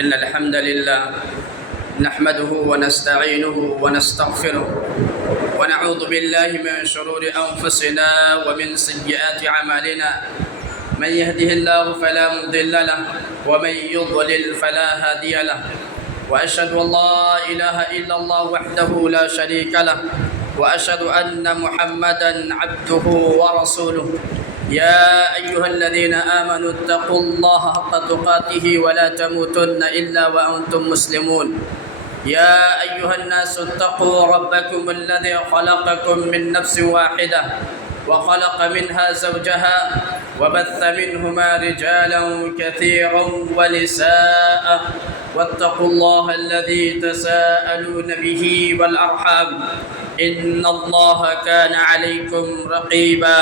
إن الحمد لله نحمده ونستعينه ونستغفره ونعوذ بالله من شرور أنفسنا ومن سيئات أعمالنا. من يهده الله فلا مضل له ومن يضلل فلا هادي له، وأشهد أن لا إله إلا الله وحده لا شريك له، وأشهد أن محمدا عبده ورسوله. يا أيها الذين آمنوا اتقوا الله حق تقاته ولا تموتن إلا وأنتم مسلمون. يا أيها الناس اتقوا ربكم الذي خلقكم من نفس واحدة وخلق منها زوجها وبث منهما رجالا كثيرا ونساء، واتقوا الله الذي تساءلون به والأرحام إن الله كان عليكم رقيبا.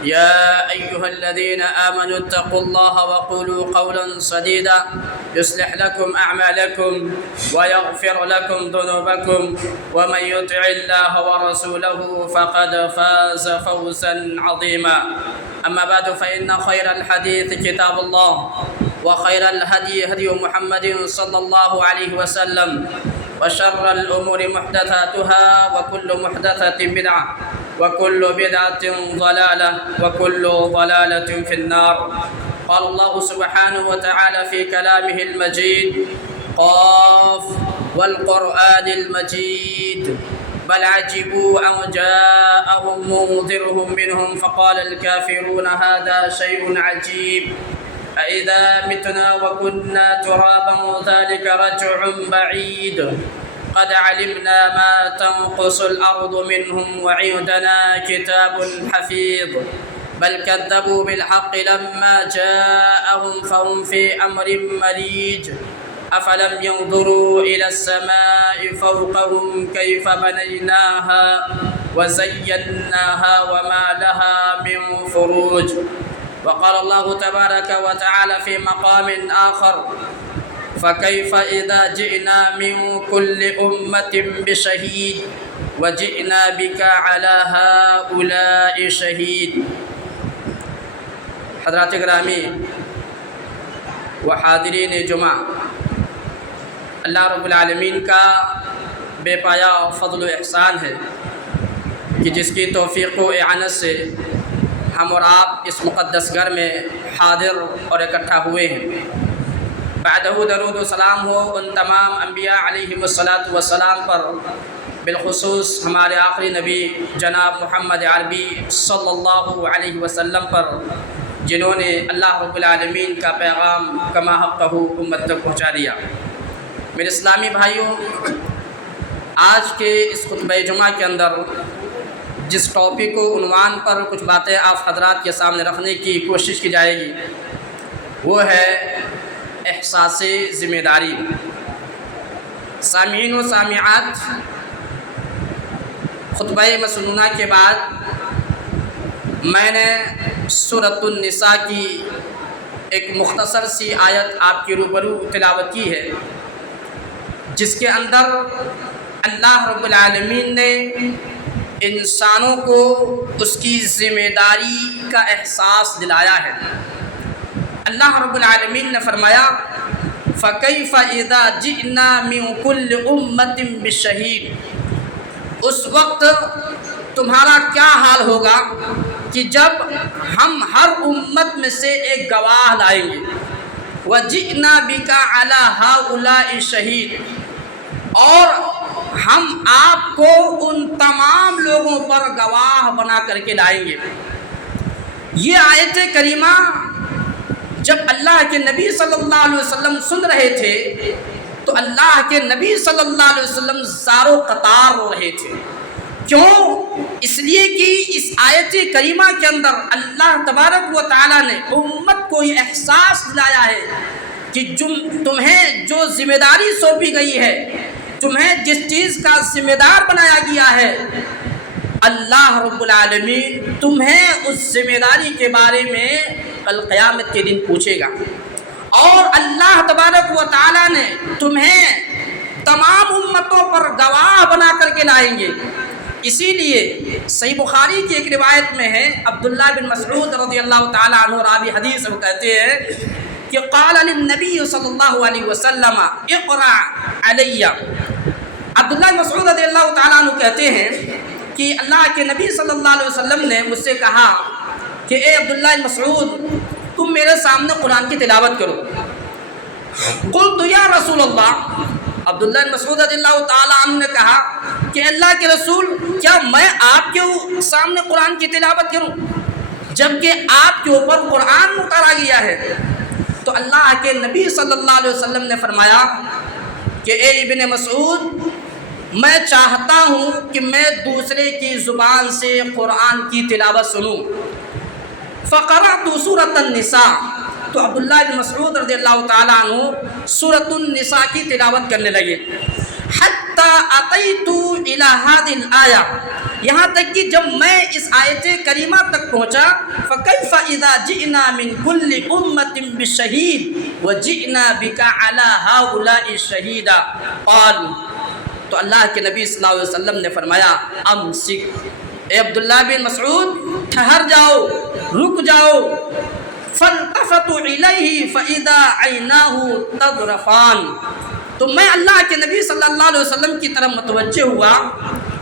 يا أيها الذين آمنوا اتقوا الله وقولوا قولا سديدا يصلح لكم أعمالكم ويغفر لكم ذنوبكم، ومن يطع الله ورسوله فقد فاز فوزا عظيما. أما بعد فإن خير الحديث كتاب الله، وخير الهدي هدي محمد صلى الله عليه وسلم، وشر الأمور محدثاتها، وكل محدثة بدعة، وكل بدعة ضلالة، وكل ضلالة في النار. قال الله سبحانه وتعالى في كلامه المجيد: قاف والقرآن المجيد بل عجبوا أن جاءهم منذرهم منهم فقال الكافرون هذا شيء عجيب أإذا متنا وكنا ترابا ذلك رجع بعيد قد علمنا ما تنقص الأرض منهم وعندنا كتاب حفيظ بل كذبوا بالحق لما جاءهم فهم في أمر مريج أفلم ينظروا إلى السماء فوقهم كيف بنيناها وزيناها وما لها من فروج. وقال الله تبارك وتعالى في مقام آخر: فكيف إذا جئنا من كل أمة بشهيد وجئنا بك على هؤلاء شهيد. حضرات گرامی و حاضرین جمعہ، اللہ رب العالمین کا بے پایا فضل و احسان ہے کہ جس کی توفیق و اعانت سے ہم اور آپ اس مقدس گھر میں حاضر اور اکٹھا ہوئے ہیں۔ بعدہ درود و سلام ہو ان تمام انبیاء علیہم السلام پر، بالخصوص ہمارے آخری نبی جناب محمد عربی صلی اللہ علیہ وسلم پر، جنہوں نے اللہ رب العالمین کا پیغام کما حقہ امت تک پہنچا دیا۔ میرے اسلامی بھائیوں، آج کے اس خطبہ جمعہ کے اندر جس ٹاپک و عنوان پر کچھ باتیں آپ حضرات کے سامنے رکھنے کی کوشش کی جائے گی وہ ہے احساس ذمہ داری۔ سامعین و سامعات، خطبہ مسنونہ کے بعد میں نے سورۃ النساء کی ایک مختصر سی آیت آپ کے روبرو تلاوت کی ہے، جس کے اندر اللہ رب العالمین نے انسانوں کو اس کی ذمہ داری کا احساس دلایا ہے۔ اللہ رب العالمین نے فرمایا: فَكَيْفَ إِذَا جِئْنَا مِنْ كُلِّ أُمَّةٍ بِشَهِيدٍ، اس وقت تمہارا کیا حال ہوگا کہ جب ہم ہر امت میں سے ایک گواہ لائیں گے۔ وَجِئْنَا بِكَ عَلَى هَؤُلَاءِ شَهِيدٍ، اور ہم آپ کو ان تمام لوگوں پر گواہ بنا کر کے لائیں گے۔ یہ آیت کریمہ جب اللہ کے نبی صلی اللہ علیہ وسلم سن رہے تھے تو اللہ کے نبی صلی اللہ علیہ وسلم زار و قطار رو رہے تھے۔ کیوں؟ اس لیے کہ اس آیت کریمہ کے اندر اللہ تبارک و تعالیٰ نے امت کو یہ احساس دلایا ہے کہ تمہیں جو ذمہ داری سونپی گئی ہے، تمہیں جس چیز کا ذمہ دار بنایا گیا ہے، اللہ رب العالمین تمہیں اس ذمہ داری کے بارے میں کل قیامت کے دن پوچھے گا، اور اللہ تبارک و تعالیٰ نے تمہیں تمام امتوں پر گواہ بنا کر کے لائیں گے۔ اسی لیے صحیح بخاری کی ایک روایت میں ہے، عبداللہ بن مسعود رضی اللہ تعالیٰ عنہ راوی حدیث وہ کہتے ہیں کہ قال للنبی صلی اللہ علیہ وسلم اقرأ علی. عبداللہ مسعود رضی اللہ تعالیٰ عنہ کہتے ہیں کہ اللہ کے نبی صلی اللہ علیہ وسلم نے مجھ سے کہا کہ اے عبداللہ مسعود تم میرے سامنے قرآن کی تلاوت کرو. قلت یا رسول اللہ، عبداللہ مسعود رضی اللہ تعالیٰ عنہ نے کہا کہ اللہ کے رسول کیا میں آپ کے سامنے قرآن کی تلاوت کروں جبکہ آپ کے اوپر قرآن اتارا گیا ہے؟ تو اللہ کے نبی صلی اللہ علیہ وسلم نے فرمایا کہ اے ابن مسعود میں چاہتا ہوں کہ میں دوسرے کی زبان سے قرآن کی تلاوت سنوں. فقرأت سورۃ النساء، تو عبداللہ بن مسعود رضی اللہ تعالیٰ عنہ سورۃ النساء کی تلاوت کرنے لگے. حتی اتیت الی ہذہ الآیہ، یہاں تک کہ جب میں اس آیت کریمہ تک پہنچا فکیف اذا جئنا من کل امۃ بشہید وجئنا بک علی ہؤلاء شہیدا. قال، تو اللہ کے نبی صلی اللہ علیہ وسلم نے فرمایا امسک، اے عبداللہ بن مسعود ٹھہر جاؤ، رک جاؤ. فالتفتوا الیہ فاذا عیناہ تذرفان، تو میں اللہ کے نبی صلی اللہ علیہ وسلم کی طرف متوجہ ہوا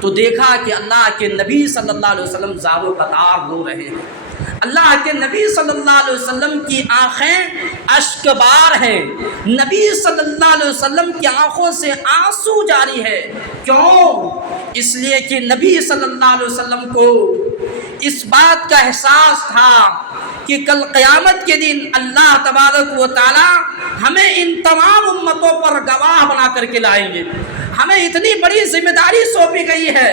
تو دیکھا کہ اللہ کے نبی صلی اللہ علیہ وسلم زار و قطار رو رہے ہیں. اللہ کے نبی صلی اللہ علیہ وسلم کی آنکھیں اشک بار ہیں. نبی صلی اللہ علیہ وسلم کی آنکھوں سے آنسو جاری ہے. کیوں؟ اس لیے کہ نبی صلی اللہ علیہ وسلم کو اس بات کا احساس تھا کہ کل قیامت کے دن اللہ تبارک و تعالی ہمیں ان تمام امتوں پر گواہ بنا کر کے لائیں گے. ہمیں اتنی بڑی ذمہ داری سونپی گئی ہے،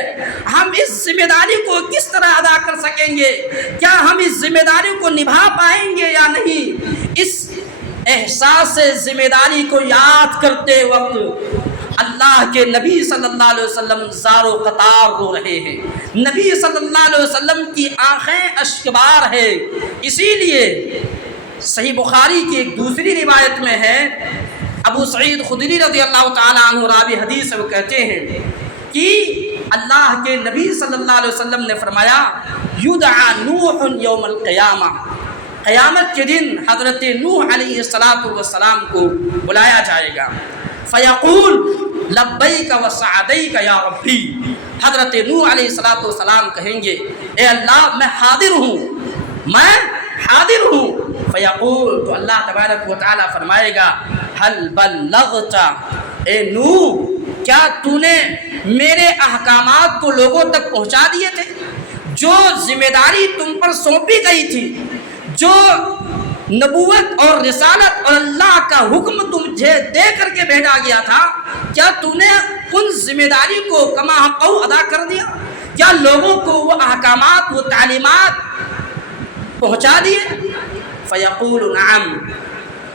ہم اس ذمہ داری کو کس طرح ادا کر سکیں گے؟ کیا ہم اس ذمہ داری کو نبھا پائیں گے یا نہیں؟ اس احساس ذمہ داری کو یاد کرتے وقت اللہ کے نبی صلی اللہ علیہ وسلم زار و قطار رو رہے ہیں. نبی صلی اللہ علیہ وسلم کی آنکھیں اشکبار ہے. اسی لیے صحیح بخاری کی ایک دوسری روایت میں ہے، ابو سعید خدری رضی اللہ تعالیٰ عنہ راوی حدیث وہ کہتے ہیں کہ اللہ کے نبی صلی اللہ علیہ وسلم نے فرمایا یدعا نوح یوم القیامہ، قیامت کے دن حضرت نوح علیہ السلام کو بلایا جائے گا. فیقول لبیک وسعدیک یا ربی، حضرت نوح علیہ السلام کہیں گے اے اللہ میں حاضر ہوں، میں حاضر ہوں. فیقول، تو اللہ تبارک و تعالی فرمائے گا حل بلغت، اے نوح کیا تو نے میرے احکامات کو لوگوں تک پہنچا دیے تھے؟ جو ذمہ داری تم پر سونپی گئی تھی، جو نبوت اور رسالت اور اللہ کا حکم تمہیں دے کر کے بھیجا گیا تھا، کیا تو نے ان ذمہ داری کو کما حق ادا کر دیا؟ کیا لوگوں کو وہ احکامات، وہ تعلیمات پہنچا دیے؟ فیقول نعم،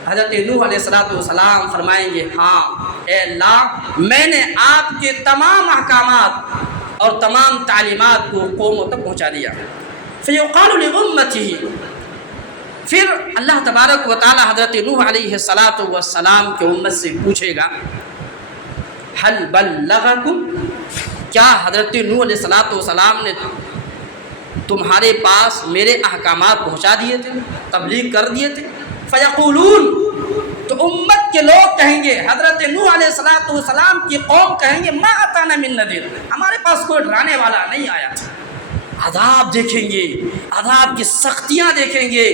حضرت نوح علیہ السلام فرمائیں گے ہاں اے اللہ میں نے آپ کے تمام احکامات اور تمام تعلیمات کو قوموں تک پہنچا دیا. فیقال لامته، پھر اللہ تبارک و تعالی حضرت نوح علیہ السلام کے امت سے پوچھے گا حل بلغکم، کیا حضرت نوح علیہ السلام نے تمہارے پاس میرے احکامات پہنچا دیے تھے، تبلیغ کر دیے تھے؟ فیقولون، تو امت کے لوگ کہیں گے، حضرت نوح علیہ السلام کی قوم کہیں گے ما اتانا من نذیر، ہمارے پاس کوئی ڈرانے والا نہیں آیا تھا. عذاب دیکھیں گے، عذاب کی سختیاں دیکھیں گے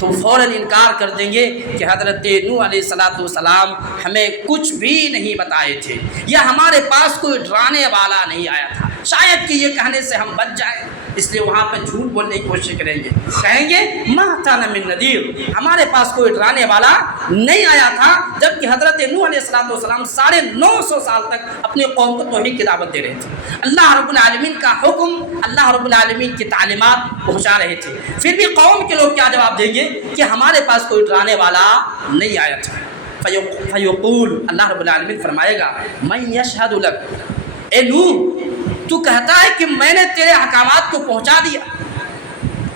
تو فوراً انکار کر دیں گے کہ حضرت نوح علیہ السلام ہمیں کچھ بھی نہیں بتائے تھے، یا ہمارے پاس کوئی ڈرانے والا نہیں آیا تھا. شاید کہ یہ کہنے سے ہم بچ جائیں، اس لیے وہاں پہ جھوٹ بولنے کی کوشش کریں گے، کہیں گے ما اتانا من نذیر، ہمارے پاس کوئی ڈرانے والا نہیں آیا تھا. جبکہ حضرت نوح علیہ السلام 950 سال تک اپنی قوم کو توحید کی دعوت دے رہے تھے، اللہ رب العالمین کا حکم، اللہ رب العالمین کی تعلیمات پہنچا رہے تھے. پھر بھی قوم کے لوگ کیا جواب دیں گے کہ ہمارے پاس کوئی ڈرانے والا نہیں آیا تھا. فیقول، اللہ رب العالمین فرمائے گا من یشہد لک، اے نوح تو کہتا ہے کہ میں نے تیرے احکامات کو پہنچا دیا،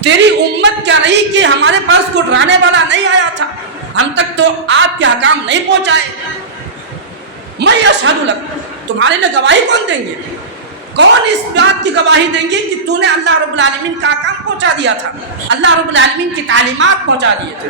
تیری امت کیا رہی کہ ہمارے پاس کوئی ڈرانے والا نہیں آیا تھا، ہم تک تو آپ کے احکام نہیں پہنچائے. میں یشہد لک، تمہارے لیے گواہی کون دیں گے؟ کون اس بات کی گواہی دیں گے کہ تو نے اللہ رب العالمین کا احکام پہنچا دیا تھا، اللہ رب العالمین کی تعلیمات پہنچا دیے تھے؟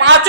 5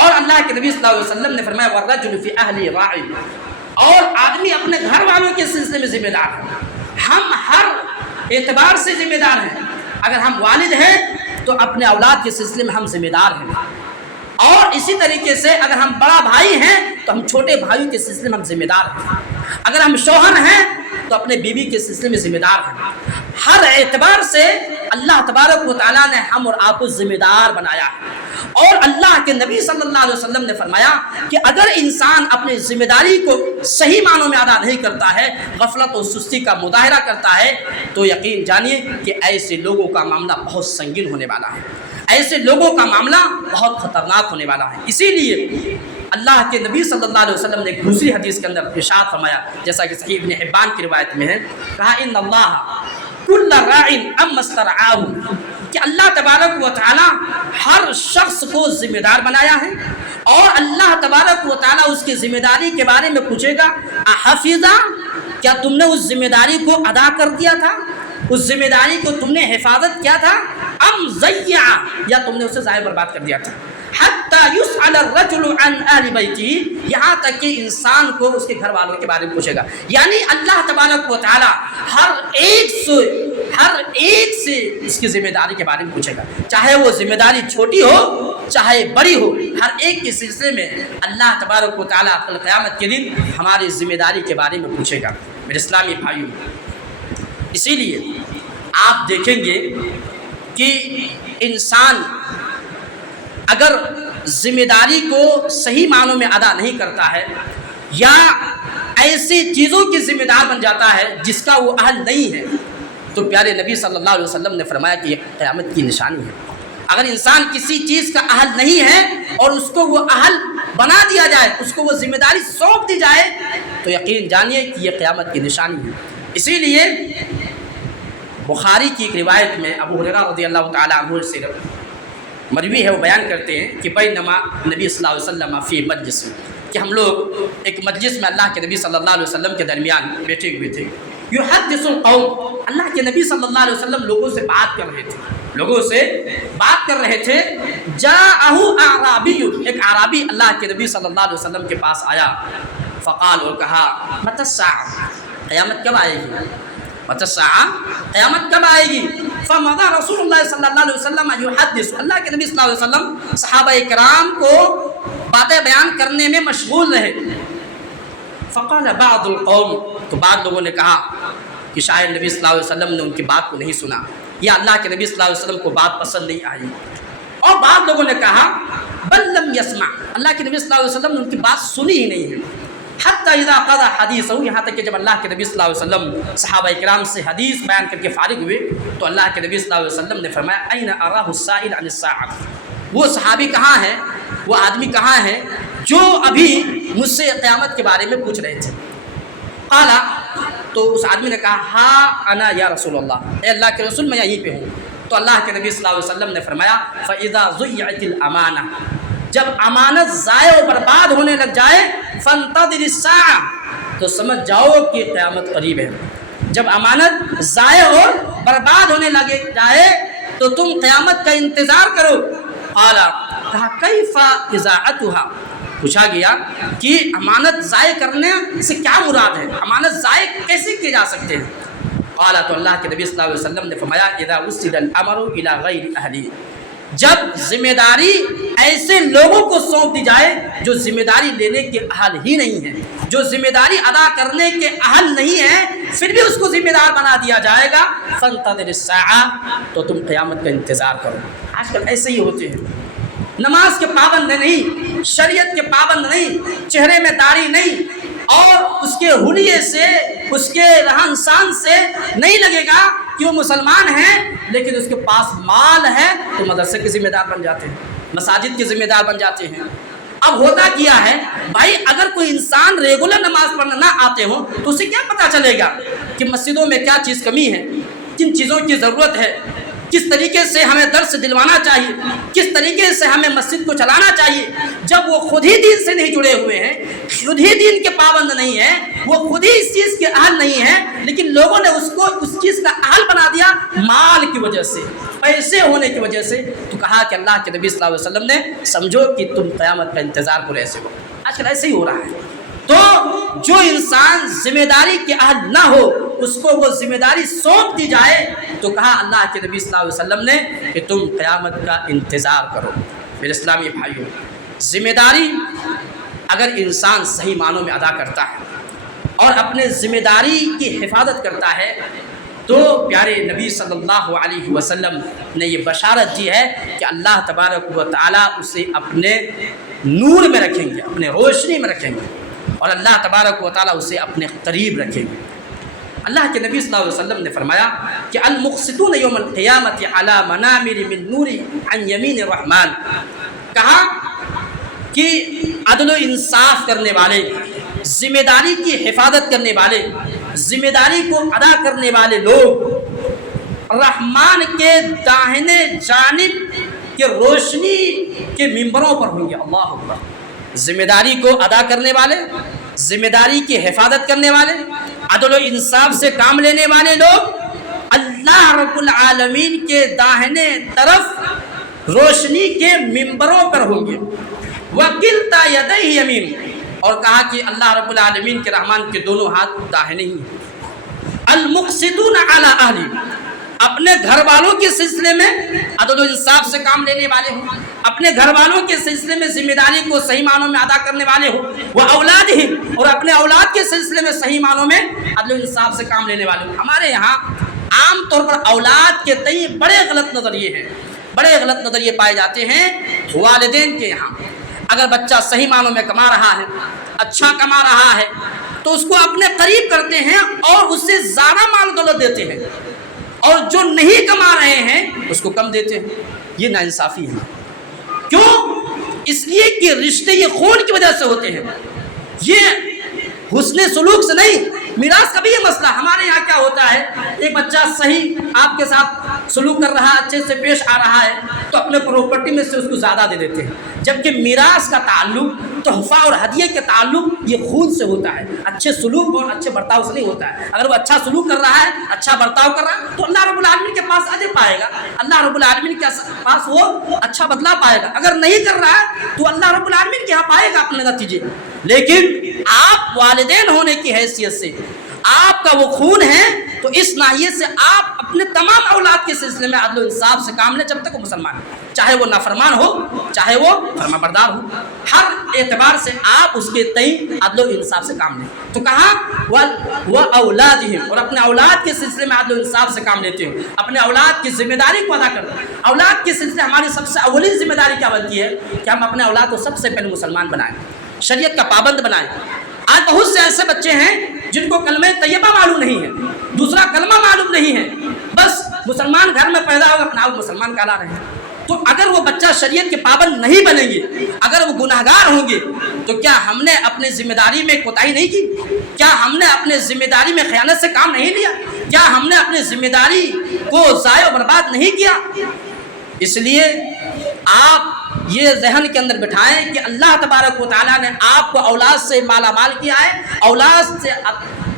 اور اللہ کے نبی صلی اللہ علیہ وسلم نے فرمایا وَالرَّجُلُ فِي أَهْلِهِ رَاعٍ، اور آدمی اپنے گھر والوں کے سلسلے میں ذمہ دار ہے۔ ہم ہر اعتبار سے ذمہ دار ہیں۔ اگر ہم والد ہیں تو اپنے اولاد کے سلسلے میں ہم ذمہ دار ہیں، اور اسی طریقے سے اگر ہم بڑا بھائی ہیں تو ہم چھوٹے بھائیوں کے سلسلے میں ہم ذمہ دار ہیں۔ اگر ہم شوہر ہیں تو اپنے بیوی کے سلسلے میں ذمہ دار ہیں۔ ہر اعتبار سے اللہ تبارک و تعالیٰ نے ہم اور آپ کو ذمہ دار بنایا ہے۔ اور اللہ کے نبی صلی اللہ علیہ وسلم نے فرمایا کہ اگر انسان اپنی ذمہ داری کو صحیح معنوں میں ادا نہیں کرتا ہے، غفلت و سستی کا مظاہرہ کرتا ہے، تو یقین جانیے کہ ایسے لوگوں کا معاملہ بہت سنگین ہونے والا ہے، ایسے لوگوں کا معاملہ بہت خطرناک ہونے والا ہے۔ اسی لیے اللہ کے نبی صلی اللہ علیہ وسلم نے ایک دوسری حدیث کے اندر ارشاد فرمایا، جیسا کہ صحیح ابن حبان کی روایت میں ہے، کہا ان اللہ کل راع اما استرعاہ، کہ اللہ تبارک و تعالیٰ ہر شخص کو ذمہ دار بنایا ہے، اور اللہ تبارک و تعالیٰ اس کی ذمہ داری کے بارے میں پوچھے گا احفظا، کیا تم نے اس ذمہ داری کو ادا کر دیا تھا، اس ذمہ داری کو تم نے حفاظت کیا تھا، ام ضیع، یا تم نے اسے ضائع برباد کر دیا تھا۔ حتی یسأل الرجل عن اہل بیتہ، یہاں تک کہ انسان کو اس کے گھر والوں کے بارے میں پوچھے گا۔ یعنی اللہ تبارک و تعالیٰ ہر ایک سے اس کی ذمہ داری کے بارے میں پوچھے گا، چاہے وہ ذمہ داری چھوٹی ہو چاہے بڑی ہو، ہر ایک کے سلسلے میں اللہ تبارک و تعالیٰ کل قیامت کے دن ہماری ذمہ داری کے بارے میں پوچھے گا۔ میرے اسلامی بھائیوں، اسی لیے آپ دیکھیں گے کہ انسان اگر ذمہ داری کو صحیح معنوں میں ادا نہیں کرتا ہے، یا ایسی چیزوں کی ذمہ دار بن جاتا ہے جس کا وہ اہل نہیں ہے، تو پیارے نبی صلی اللہ علیہ وسلم نے فرمایا کہ یہ قیامت کی نشانی ہے۔ اگر انسان کسی چیز کا اہل نہیں ہے اور اس کو وہ اہل بنا دیا جائے، اس کو وہ ذمہ داری سونپ دی جائے، تو یقین جانیے کہ یہ قیامت کی نشانی ہے۔ اسی لیے بخاری کی ایک روایت میں ابو ہریرہ رضی اللہ تعالیٰ عنہ سے مروی ہے، وہ بیان کرتے ہیں کہ بینما نبی صلی اللہ علیہ وسلم فی مجلس، کہ ہم لوگ ایک مجلس میں اللہ کے نبی صلی اللہ علیہ وسلم کے درمیان بیٹھے ہوئے تھے۔ یحدث القوم، اللہ کے نبی صلی اللہ علیہ وسلم لوگوں سے بات کر رہے تھے، جاءہ اعرابی، ایک اعرابی اللہ کے نبی صلی اللہ علیہ وسلم کے پاس آیا، فقال، اور کہا متی الساعہ، قیامت کب آئے گی، متی الساعہ، قیامت کب آئے گی۔ فمضى رسول اللہ صلی اللہ علیہ وسلم یحدث، اللہ کے نبی صلی اللہ علیہ وسلم صحابہ کرام کو باتیں بیان کرنے میں مشغول رہے۔ فقال بعض القوم، تو بعض لوگوں نے کہا کہ شاید نبی صلی اللہ علیہ وسلم نے ان کی بات کو نہیں سنا، یا اللہ کے نبی صلی اللہ علیہ وسلم کو بات پسند نہیں آئی، اور بعض لوگوں نے کہا بل لم يسمع، اللہ کے نبی صلی اللہ علیہ وسلم نے ان کی بات سنی ہی نہیں ہے۔ حتی اذا قضى حدیثہ، یہاں تک کہ جب اللہ کے نبی صلی اللہ علیہ وسلم صحابہ کرام سے حدیث بیان کر کے فارغ ہوئے، تو اللہ کے نبی صلی اللہ علیہ وسلم نے فرمایا این اراہ السائل عن الساعہ، وہ صحابی کہاں ہے، وہ آدمی کہاں ہے جو ابھی مجھ سے قیامت کے بارے میں پوچھ رہے تھے۔ قال، تو اس آدمی نے کہا ہاں انا یا رسول اللہ، اے اللہ کے رسول میں یہیں پہ ہوں۔ تو اللہ کے نبی صلی اللہ علیہ وسلم نے فرمایا فاذا ضیعت الامانہ، جب امانت ضائع و برباد ہونے لگ جائے، فانتظر الساعہ، تو سمجھ جاؤ کہ قیامت قریب ہے۔ جب امانت ضائع اور برباد ہونے لگے جائے تو تم قیامت کا انتظار کرو۔ قال، کہا کیف اذاعتها، پوچھا گیا کہ امانت ضائع کرنے سے کیا مراد ہے، امانت ضائع کیسے کیے جا سکتے ہیں۔ قال، تو اللہ کے نبی صلی اللہ علیہ وسلم نے فرمایا اذا وسد الامر الى غیر اہلہ، جب ذمہ داری ایسے لوگوں کو سونپ دی جائے جو ذمہ داری لینے کے اہل ہی نہیں ہیں، جو ذمہ داری ادا کرنے کے اہل نہیں ہیں، پھر بھی اس کو ذمہ دار بنا دیا جائے گا، فانتظر الساعہ، تو تم قیامت کا انتظار کرو۔ آج کل ایسے ہی ہوتے ہیں، نماز کے پابند نہیں، شریعت کے پابند نہیں، چہرے میں داڑھی نہیں، اور اس کے حلیے سے، اس کے رہن سہن سے نہیں لگے گا کہ وہ مسلمان ہیں، لیکن اس کے پاس مال ہے تو مدرسے کے ذمہ دار بن جاتے ہیں، مساجد کے ذمہ دار بن جاتے ہیں۔ اب ہوتا کیا ہے بھائی، اگر کوئی انسان ریگولر نماز پڑھنا نہ آتے ہوں تو اسے کیا پتہ چلے گا کہ مسجدوں میں کیا چیز کمی ہے، کن چیزوں کی ضرورت ہے، کس طریقے سے ہمیں درس دلوانا چاہیے، کس طریقے سے ہمیں مسجد کو چلانا چاہیے، جب وہ خود ہی دین سے نہیں جڑے ہوئے ہیں، خود ہی دین کے پابند نہیں ہیں، وہ خود ہی اس چیز کے اہل نہیں ہیں، لیکن لوگوں نے اس کو اس چیز کا اہل بنا دیا مال کی وجہ سے، پیسے ہونے کی وجہ سے، تو کہا کہ اللہ کے نبی صلی اللہ علیہ وسلم نے سمجھو کہ تم قیامت کا انتظار کرو ایسے ہو۔ آج کل ایسے ہی ہو رہا ہے۔ تو جو انسان ذمہ داری کے اہل نہ ہو اس کو وہ ذمہ داری سونپ دی جائے، تو کہا اللہ کے نبی صلی اللہ علیہ وسلم نے کہ تم قیامت کا انتظار کرو۔ میرے اسلامی بھائیوں، ذمہ داری اگر انسان صحیح معنوں میں ادا کرتا ہے اور اپنے ذمہ داری کی حفاظت کرتا ہے تو پیارے نبی صلی اللہ علیہ وسلم نے یہ بشارت دی ہے کہ اللہ تبارک و تعالیٰ اسے اپنے نور میں رکھیں گے، اپنے روشنی میں رکھیں گے، اور اللہ تبارک و تعالیٰ اسے اپنے قریب رکھیں گے۔ اللہ کے نبی صلی اللہ علیہ وسلم نے فرمایا کہ المقسطون یوم القیامت علی منابر من نور عن یمین الرحمن، کہا کہ عدل و انصاف کرنے والے، ذمہ داری کی حفاظت کرنے والے، ذمہ داری کو ادا کرنے والے لوگ رحمان کے داہنے جانب کے روشنی کے ممبروں پر ہوں گے۔ اللہ اکبر۔ ذمہ داری کو ادا کرنے والے، ذمہ داری کی حفاظت کرنے والے، عدل و انصاف سے کام لینے والے لوگ اللہ رب العالمین کے داہنے طرف روشنی کے ممبروں پر ہوں گے۔ وَكِلْتَا يَدَيْهِ يَمِينٌ، اور کہا کہ اللہ رب العالمین کے رحمان کے دونوں ہاتھ داہنے ہی ہیں۔ المقسطون علی اہلی، اپنے گھر والوں کے سلسلے میں عدل و انصاف سے کام لینے والے ہوں، اپنے گھر والوں کے سلسلے میں ذمہ داری کو صحیح معنوں میں ادا کرنے والے ہوں، وہ اولادہم، اور اپنے اولاد کے سلسلے میں صحیح معنوں میں عدل و انصاف سے کام لینے والے ہوں۔ ہمارے یہاں عام طور پر اولاد کے تئیں بڑے غلط نظریے ہیں، بڑے غلط نظریے پائے جاتے ہیں والدین کے یہاں۔ اگر بچہ صحیح معنوں میں کما رہا ہے، اچھا کما رہا ہے، تو اس کو اپنے قریب کرتے ہیں اور اس سے زیادہ مال دولت دیتے ہیں، اور جو نہیں کما رہے ہیں اس کو کم دیتے ہیں۔ یہ ناانصافی ہے۔ کیوں؟ اس لیے کہ رشتے یہ خون کی وجہ سے ہوتے ہیں، یہ حسن سلوک سے نہیں۔ میراث کا بھی یہ مسئلہ ہمارے یہاں کیا ہوتا ہے، ایک بچہ صحیح آپ کے ساتھ سلوک کر رہا ہے، اچھے سے پیش آ رہا ہے، تو اپنے پراپرٹی میں سے اس کو زیادہ دے دیتے ہیں، جبکہ میراث کا تعلق، تحفہ اور ہدیے کے تعلق یہ خون سے ہوتا ہے، اچھے سلوک اور اچھے برتاؤ سے نہیں ہوتا ہے۔ اگر وہ اچھا سلوک کر رہا ہے، اچھا برتاؤ کر رہا ہے، تو اللہ رب العالمین کے پاس اجر پائے گا، اللہ رب العالمین کے پاس وہ اچھا بدلہ پائے گا۔ اگر نہیں کر رہا ہے تو اللہ رب العالمین کے یہاں پائے گا اپنے نتیجے۔ لیکن آپ والدین ہونے کی حیثیت سے آپ کا وہ خون ہے، تو اس ناحیے سے آپ اپنے تمام اولاد کے سلسلے میں عدل و انصاف سے کام لیں، جب تک وہ مسلمان ہے، چاہے وہ نافرمان ہو، چاہے وہ فرما بردار ہو، ہر اعتبار سے آپ اس کے تئیں عدل و انصاف سے کام لیں۔ تو کہاں وہ اولادہم، اور اپنے اولاد کے سلسلے میں عدل و انصاف سے کام لیتے ہو، اپنے اولاد کی ذمہ داری کو ادا کرتے ہیں۔ اولاد کے سلسلے ہماری سب سے اولین ذمہ داری کیا بنتی ہے کہ ہم اپنے اولاد کو سب سے پہلے مسلمان بنائیں، شریعت کا پابند بنائیں۔ آج بہت سے ایسے بچے ہیں جن کو کلمہ طیبہ معلوم نہیں ہے، دوسرا کلمہ معلوم نہیں ہے، بس مسلمان گھر میں پیدا ہوگا اپنا مسلمان کہلا رہے ہیں۔ تو اگر وہ بچہ شریعت کے پابند نہیں بنیں گے، اگر وہ گناہگار ہوں گے، تو کیا ہم نے اپنے ذمہ داری میں کوتاہی نہیں کی؟ کیا ہم نے اپنے ذمہ داری میں خیانت سے کام نہیں لیا؟ کیا ہم نے اپنے ذمہ داری کو ضائع و برباد نہیں کیا؟ اس لیے آپ یہ ذہن کے اندر بٹھائیں کہ اللہ تبارک و تعالیٰ نے آپ کو اولاد سے مالا مال کیا ہے، اولاد سے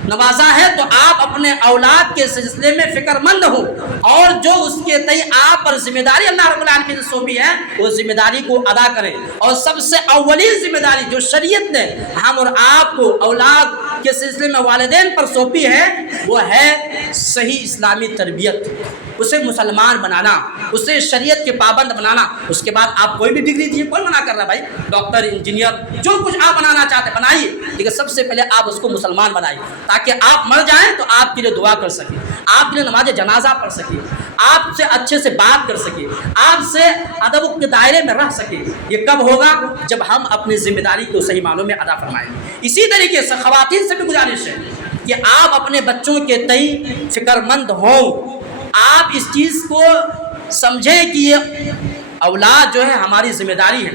نوازا ہے، تو آپ اپنے اولاد کے سلسلے میں فکر مند ہوں، اور جو اس کے تئیں آپ پر ذمہ داری اللہ رب العالمین نے سونپی ہے وہ ذمہ داری کو ادا کریں۔ اور سب سے اولین ذمہ داری جو شریعت نے ہم اور آپ کو اولاد کے سلسلے میں والدین پر سونپی ہے وہ ہے صحیح اسلامی تربیت، اسے مسلمان بنانا، اسے شریعت کے پابند بنانا۔ اس کے بعد آپ کوئی بھی ڈگری دیجیے، کوئی منع کر رہا ہے بھائی، ڈاکٹر، انجینئر، جو کچھ آپ بنانا چاہتے بنائیے، لیکن سب سے پہلے آپ اس کو مسلمان بنائیے، تاکہ آپ مر جائیں تو آپ کے لیے دعا کر سکیں، آپ کے لیے نماز جنازہ پڑھ سکیں، آپ سے اچھے سے بات کر سکیں، آپ سے ادب کے دائرے میں رہ سکیں۔ یہ کب ہوگا؟ جب ہم اپنی ذمہ داری کو صحیح معنوں میں ادا فرمائیں گے۔ اسی طریقے سے خواتین سے بھی گزارش ہے کہ آپ اپنے بچوں کے تئیں فکر مند ہوں، آپ اس چیز کو سمجھیں کہ یہ اولاد جو ہے ہماری ذمہ داری ہے۔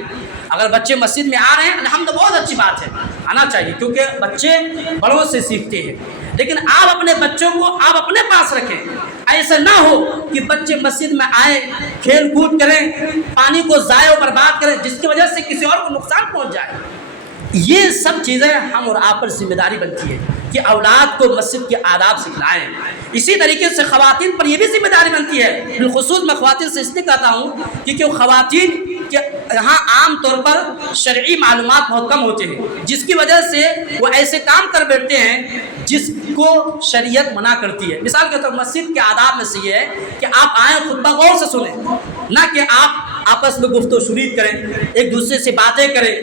اگر بچے مسجد میں آ رہے ہیں الحمد بہت اچھی بات ہے، آنا چاہیے، کیونکہ بچے بڑوں سے سیکھتے ہیں، لیکن آپ اپنے بچوں کو آپ اپنے پاس رکھیں، ایسا نہ ہو کہ بچے مسجد میں آئے کھیل کود کریں پانی کو ضائع و برباد کریں جس کی وجہ سے کسی اور کو نقصان پہنچ جائے. یہ سب چیزیں ہم اور آپ پر ذمہ داری بنتی ہے کہ اولاد کو مسجد کے آداب سکھلائیں. اسی طریقے سے خواتین پر یہ بھی ذمہ داری بنتی ہے. بالخصوص میں خواتین سے اس لیے کہتا ہوں کیونکہ خواتین کے یہاں عام طور پر شرعی معلومات بہت کم ہوتے ہیں جس کی وجہ سے وہ ایسے کام کر بیٹھتے ہیں جس کو شریعت منع کرتی ہے. مثال کے طور پر مسجد کے آداب میں سے یہ ہے کہ آپ آئیں خطبہ غور سے سنیں, نہ کہ آپ آپس میں گفت و شنید کریں, ایک دوسرے سے باتیں کریں.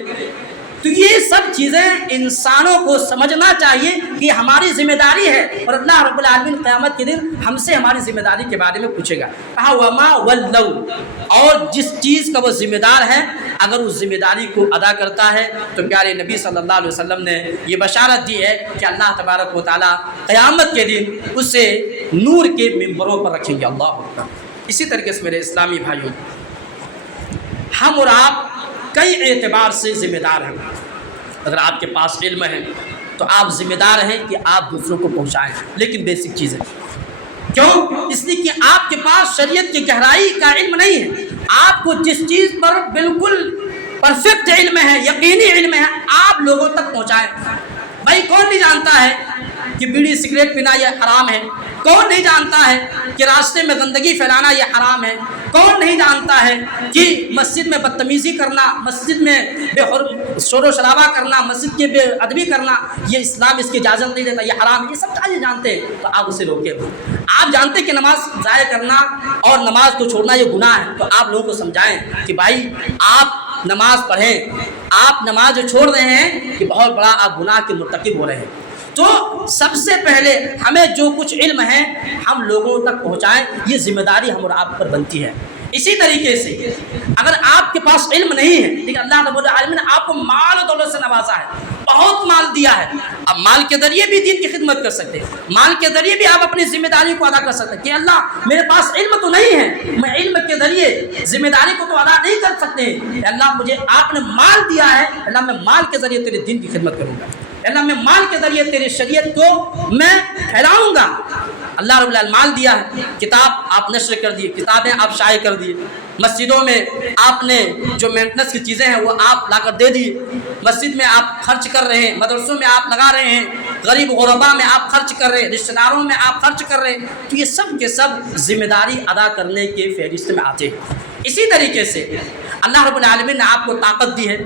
تو یہ سب چیزیں انسانوں کو سمجھنا چاہیے کہ ہماری ذمہ داری ہے اور اللہ رب العالمین قیامت کے دن ہم سے ہماری ذمہ داری کے بارے میں پوچھے گا. کہا وما ولو, اور جس چیز کا وہ ذمہ دار ہے اگر اس ذمہ داری کو ادا کرتا ہے تو پیارے نبی صلی اللہ علیہ وسلم نے یہ بشارت دی ہے کہ اللہ تبارک و تعالیٰ قیامت کے دن اسے نور کے ممبروں پر رکھیں گے. اللہ اکبر. اسی طریقے سے میرے اسلامی بھائیوں, ہم اور آپ کئی اعتبار سے ذمہ دار ہیں. اگر آپ کے پاس علم ہے تو آپ ذمہ دار ہیں کہ آپ دوسروں کو پہنچائیں, لیکن بیسک چیزیں کیوں؟ اس لیے کہ آپ کے پاس شریعت کی گہرائی کا علم نہیں ہے. آپ کو جس چیز پر بالکل پرفیکٹ علم ہے, یقینی علم ہے, آپ لوگوں تک پہنچائیں. بھائی کون نہیں جانتا ہے کہ بیڑی سگریٹ پینا یہ حرام ہے؟ کون نہیں جانتا ہے کہ راستے میں گندگی پھیلانا یہ حرام ہے؟ کون نہیں جانتا ہے کہ مسجد میں بدتمیزی کرنا, مسجد میں شور و شرابہ کرنا, مسجد کے بے ادبی کرنا یہ اسلام اس کی اجازت نہیں دیتا, یہ حرام ہے؟ یہ سب چیزیں جانتے ہیں تو آپ اسے روکیں. آپ جانتے ہیں کہ نماز ضائع کرنا اور نماز کو چھوڑنا یہ گناہ ہے تو آپ لوگوں کو سمجھائیں کہ بھائی آپ نماز پڑھیں, آپ نماز جو چھوڑ رہے ہیں کہ بہت بڑا آپ گناہ کے مرتکب ہو رہے ہیں. تو سب سے پہلے ہمیں جو کچھ علم ہے ہم لوگوں تک پہنچائیں, یہ ذمہ داری ہم اور آپ پر بنتی ہے. اسی طریقے سے اگر آپ کے پاس علم نہیں ہے لیکن اللہ رب العالمین نے آپ کو مال و دولت سے نوازا ہے, بہت مال دیا ہے, اب مال کے ذریعے بھی دین کی خدمت کر سکتے ہیں, مال کے ذریعے بھی آپ اپنی ذمہ داری کو ادا کر سکتے ہیں کہ اللہ میرے پاس علم تو نہیں ہے, میں علم کے ذریعے ذمہ داری کو تو ادا نہیں کر سکتے, اللہ مجھے آپ نے مال دیا ہے, اللہ میں مال کے ذریعے تیرے دین کی خدمت کروں گا, اللہ میں مال کے ذریعے تیری شریعت کو میں پھیلاؤں گا. اللہ رب العالمین مال دیا ہے, کتاب آپ نشر کر دیے, کتابیں آپ شائع کر دیے, مسجدوں میں آپ نے جو مینٹننس کی چیزیں ہیں وہ آپ لا کر دے دیے, مسجد میں آپ خرچ کر رہے ہیں, مدرسوں میں آپ لگا رہے ہیں, غریب غربا میں آپ خرچ کر رہے ہیں, رشتہ داروں میں آپ خرچ کر رہے ہیں. تو یہ سب کے سب ذمہ داری ادا کرنے کے فہرست میں آتے ہیں. اسی طریقے سے اللہ رب العالمین نے آپ کو طاقت دی ہے,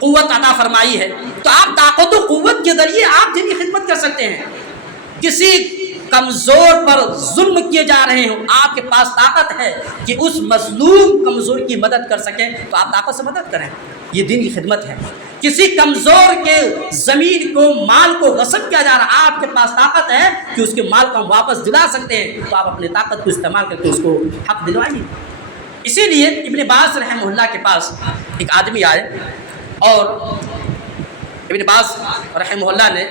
قوت عطا فرمائی ہے, تو آپ طاقت و قوت کے ذریعے آپ دین کی خدمت کر سکتے ہیں. کسی کمزور پر ظلم کیے جا رہے ہوں, آپ کے پاس طاقت ہے کہ اس مظلوم کمزور کی مدد کر سکیں تو آپ طاقت سے مدد کریں, یہ دین کی خدمت ہے. کسی کمزور کے زمین کو مال کو غصب کیا جا رہا, آپ کے پاس طاقت ہے کہ اس کے مال کو ہم واپس دلا سکتے ہیں تو آپ اپنی طاقت کو استعمال کر کے اس کو حق دلوائیے. اسی لیے ابن باز رحمہ اللہ کے پاس ایک آدمی آئے اور ابن باز رحمہ اللہ نے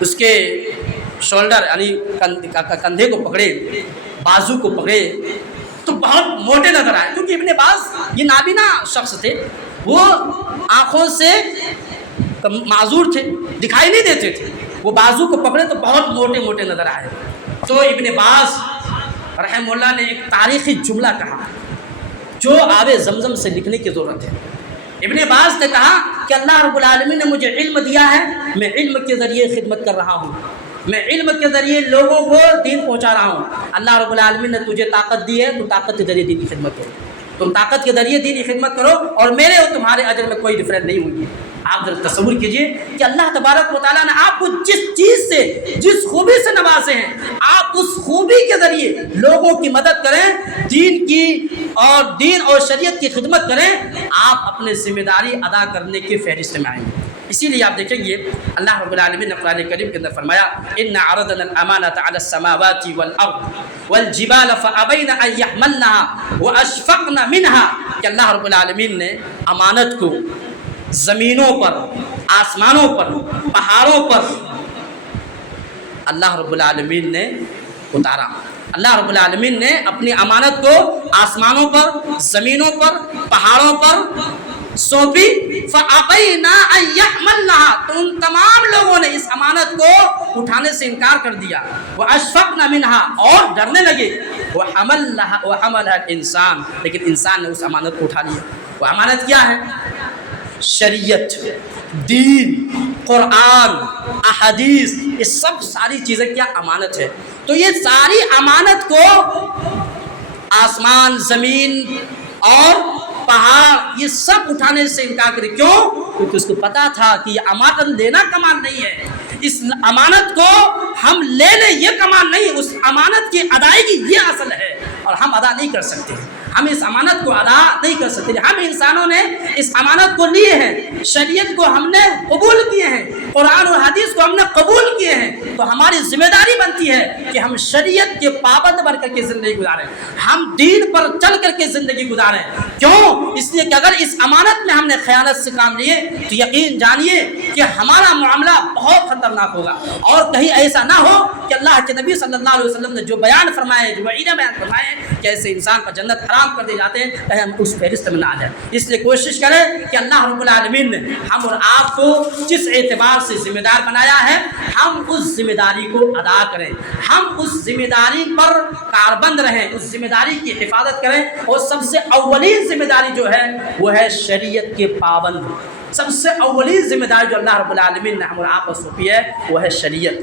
اس کے شولڈر یعنی کندھے کو پکڑے, بازو کو پکڑے تو بہت موٹے نظر آئے, کیونکہ ابن باز یہ نابینا شخص تھے, وہ آنکھوں سے معذور تھے, دکھائی نہیں دیتے تھے, وہ بازو کو پکڑے تو بہت موٹے موٹے نظر آئے. تو ابن باز رحمہ اللہ نے ایک تاریخی جملہ کہا جو آب زمزم سے لکھنے کی ضرورت ہے. ابن باز نے کہا کہ اللہ رب العالمین نے مجھے علم دیا ہے, میں علم کے ذریعے خدمت کر رہا ہوں, میں علم کے ذریعے لوگوں کو دین پہنچا رہا ہوں. اللہ رب العالمین نے تجھے طاقت دی ہے, تو طاقت کے ذریعے دین کی خدمت کرو, تم طاقت کے ذریعے دین کی خدمت کرو اور میرے اور تمہارے اجر میں کوئی ڈفرینس نہیں ہوگی. آپ ذرا تصور کیجئے کہ اللہ تبارک و تعالیٰ نے آپ کو جس چیز سے, جس خوبی سے نوازے ہیں, آپ اس خوبی کے ذریعے لوگوں کی مدد کریں, دین کی اور دین اور شریعت کی خدمت کریں, آپ اپنے ذمہ داری ادا کرنے کے فہرست میں آئیں گے. اسی لیے آپ دیکھیں گے اللہ رب العالمین نے قرآن کریم کے اندر فرمایا اِنَّا عَرَضْنَا الْأَمَانَةَ عَلَى السَّمَاوَاتِ وَالْأَرْضِ وَالْجِبَالَ فَأَبَيْنَ أَن يَحْمِلْنَهَا وَأَشْفَقْنَ مِنْهَا کہ اللہ رب العالمین نے امانت کو زمینوں پر, آسمانوں پر, پہاڑوں پر اللہ رب العالمین نے اتارا. اللہ رب العالمین نے اپنی امانت کو آسمانوں پر, زمینوں پر, پہاڑوں پر سونپی فَأَبَيْنَا أَن يَحْمَلْنَهَا، تو ان تمام لوگوں نے اس امانت کو اٹھانے سے انکار کر دیا. وَأَشْفَقْنَ مِنْهَا، اور ڈرنے لگے. وَحَمَلَهَا الْإِنسان، لیکن انسان نے اس امانت کو اٹھا لیا. وہ امانت کیا ہے؟ شریعت، دین، قرآن، احادیث، یہ سب ساری چیزیں کیا امانت ہے. تو یہ ساری امانت کو آسمان، زمین اور پہاڑ یہ سب اٹھانے سے انکار کرے. کیوں؟ کیونکہ اس کو پتا تھا کہ یہ امانت لینا کمال نہیں ہے. اس امانت کو ہم لے لیں یہ کمال نہیں، اس امانت کی ادائیگی یہ اصل ہے، اور ہم ادا نہیں کر سکتے. ہم اس امانت کو ادا نہیں کر سکتے. ہم انسانوں نے اس امانت کو لیے ہیں، شریعت کو ہم نے قبول کیے ہیں، قرآن اور حدیث کو ہم نے قبول کیے ہیں. تو ہماری ذمہ داری بنتی ہے کہ ہم شریعت کے پابند بن کر کے زندگی گزاریں، ہم دین پر چل کر کے زندگی گزاریں. کیوں؟ اس لیے کہ اگر اس امانت میں ہم نے خیانت سے کام لیے تو یقین جانیے کہ ہمارا معاملہ بہت خطرناک ہوگا. اور کہیں ایسا نہ ہو کہ اللہ کے نبی صلی اللہ علیہ وسلم نے جو بیان فرمائے، جو وعیدہ بیان فرمائے کہ ایسے انسان پر جنت حرام کر دیے جاتے ہیں، کہیں ہم اس فہرست میں نہ آ جائیں. اس لیے کوشش کریں کہ اللہ رب العالمین نے ہم اور آپ کو جس اعتبار سے ذمہ دار بنایا ہے ہم اس ذمہ داری کو ادا کریں، ہم اس ذمہ داری پر کاربند رہیں، اس ذمہ داری کی حفاظت کریں. اور سب سے اولین ذمہ داری جو ہے وہ ہے شریعت کے پابند. سب سے اولین ذمہ داری جو اللہ رب العالمین نے ہم اور آپ کو سونپی ہے وہ ہے شریعت،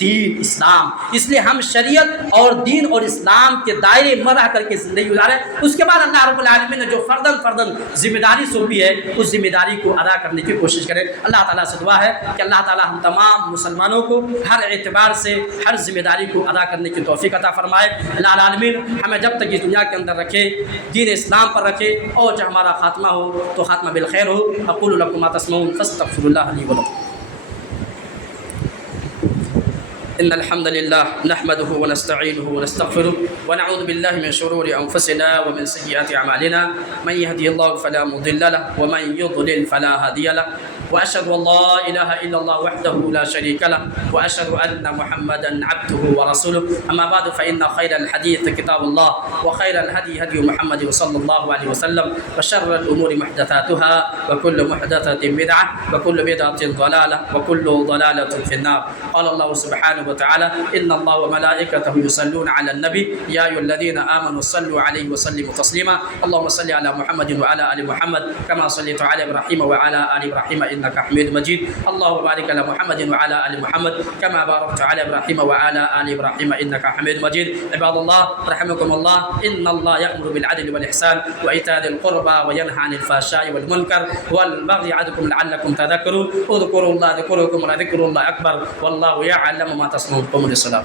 دین، اسلام. اس لیے ہم شریعت اور دین اور اسلام کے دائرے میں رہ کر کے زندگی گزاریں. اس کے بعد اللہ رب العالمین نے جو فرداً ذمہ داری سونپی ہے اس ذمہ داری کو ادا کرنے کی کوشش کریں. اللہ تعالیٰ سے دعا ہے کہ اللہ تعالیٰ ہم تمام مسلمانوں کو ہر اعتبار سے ہر ذمہ داری کو ادا کرنے کی توفیق عطا فرمائے. اللہ العالمین ہمیں جب تک اس دنیا کے اندر رکھے، دین اسلام پر رکھے، اور جب ہمارا خاتمہ ہو تو خاتمہ بالخیر ہو. اقول لکم ما تسمعون فاستغفروا الله لي ولكم. إن الحمد لله نحمده ونستعينه ونستغفره ونعوذ بالله من شرور أنفسنا ومن سيئات أعمالنا. من يهدي الله فلا مضل له ومن يضلل فلا هادي له. وأشهد أن لا إله إلا الله وحده لا شريك له وأشهد أن محمدا عبده ورسوله. أما بعد فإن خير الحديث كتاب الله وخير الهدي هدي محمد صلى الله عليه وسلم وشر الأمور محدثاتها وكل محدثة بدعة وكل بدعة ضلالة وكل ضلالة في النار. قال الله سبحانه وتعالى إن الله وملائكته يصلون على النبي يا أيها الذين آمنوا صلوا عليه وسلموا تسليما. اللهم صل على محمد وعلى آل محمد كما صليت على إبراهيم وعلى آل إبراهيم إنك حميد مجيد. اللهم بارك على محمد وعلى آل محمد كما باركت على إبراهيم وعلى آل إبراهيم إنك حميد مجيد. عباد الله رحمكم الله، إن الله يأمر بالعدل والإحسان وإيتاء ذي القربى وينهى عن الفحشاء والمنكر والبغي يعظكم لعلكم تذكرون. اذكروا الله ذكركم ولذكر الله أكبر والله يعلم ما تصنعون. قوموا للصلاة.